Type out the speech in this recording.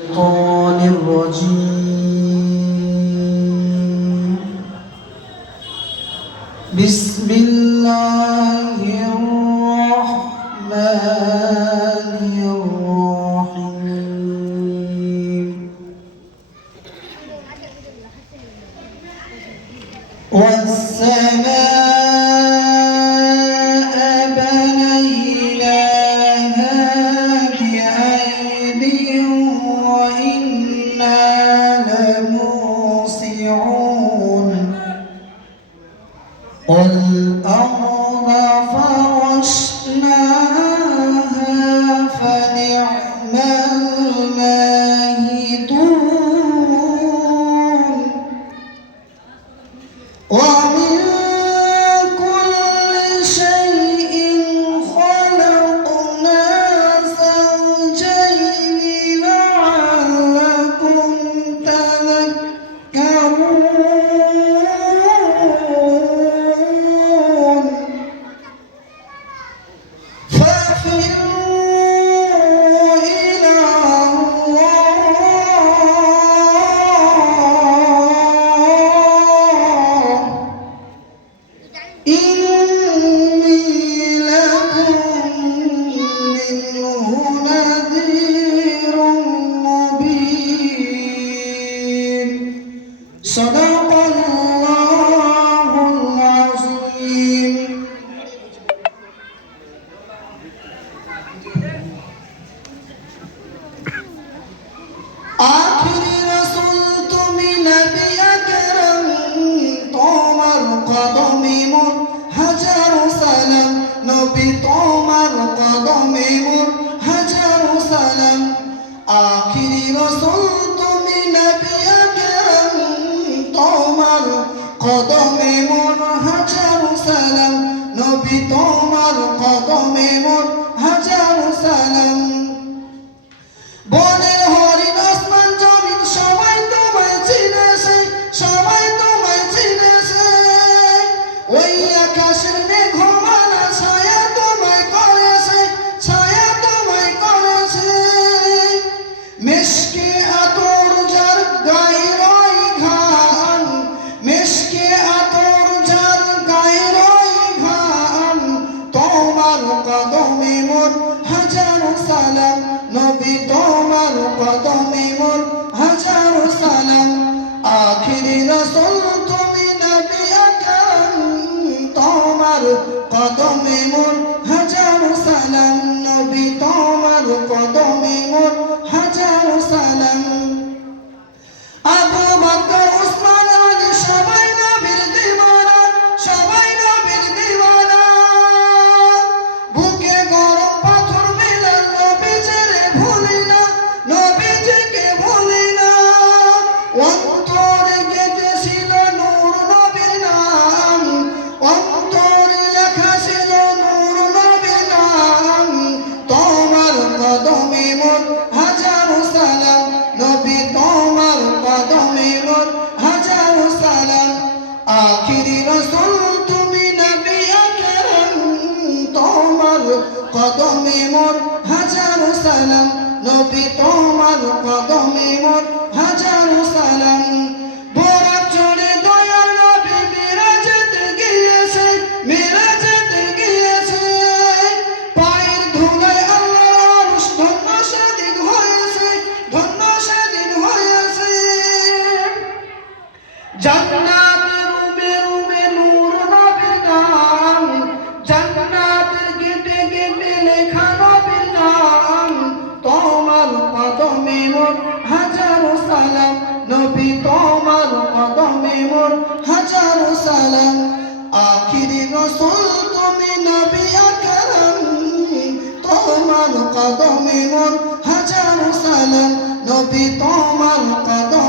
الشيطان الرجيم بسم الله الرحمن الرحيم والسماء بنيناها بأيد وإنا لموسعون والأرض فرشناها فنعم الماهدون ومن كل شيء خلقنا زوجين لعلكم تذكرون ففروا إلى الله إني لكم منه نذير مبين صدق الله العظيم আখিরি রাসূল তুমি নবী আকরাম তোমার কদমে মোর হাজারো সালাম নবী তোমার কদমে মোর হাজারো সালাম আখিরি রাসূল তুমি নবী আকরাম তোমার কদমে মোর হাজারো সালাম নবী তোমার কদমে মোর হাজারো সালাম বনের হরিণ আসমান জমিন সবাই তোমায় চিনেছে সবাই তোমায় চিনেছে ওই আকাশের মেঘমালা ছায়া তোমায় করেছে ছায়া তোমায় করেছে মিশকে আতর যার গায়ের ওই ঘান মিশকে আতর যার গায়ের ওই ঘান তোমার কদমে মোর হাজারো সালাম নবী তোমার কদমে মোর হাজারো সালাম আখিরি রাসূল তুমি নবী আকরাম তোমার কদমে মোর হাজারো সালাম নবী তোমার কদমে মোর হাজারো সালাম আবু বকর উসমান আলী সবাই নবীর দিওয়ানা সবাই নবীর দিওয়ানা বুকে গরম পাথর মেলাল নবীজিরে ভুলি না নবীজিকে ভুলি না অন্তরে গেঁথেছিল নূর নবীর নাম অন্তরে লেখা ছিল নূর নবীর নাম তোমার কদমে মোর হাজারো সালাম নবী তোমার কদমে মোর হাজারো সালাম আখিরি রাসূল তুমি নবী আকরাম তোমার কদমে মোর হাজারো সালাম নবী তোমার কদমে মোর হাজারো সালাম বোরাক চড়ে দয়ার নবী মিরাজেতে গিয়েছে মিরাজেতে গিয়েছে পায়ের ধুলায় আল্লাহর আরশ ধন্য সেদিন হয়েছে ধন্য সেদিন হয়েছে জান্নাতের রুমে রুমে নূর নবীর নাম জান্নাতের গেটে গেটে লেখা নবীর নাম তোমার কদমে মোর হাজারো সালাম নবী তোমার কদমে মোর হাজারো সালাম আখিরি রাসূল তুমি নবী আকরাম তোমার কদমে মোর হাজারো সালাম নবী তোমার কদমে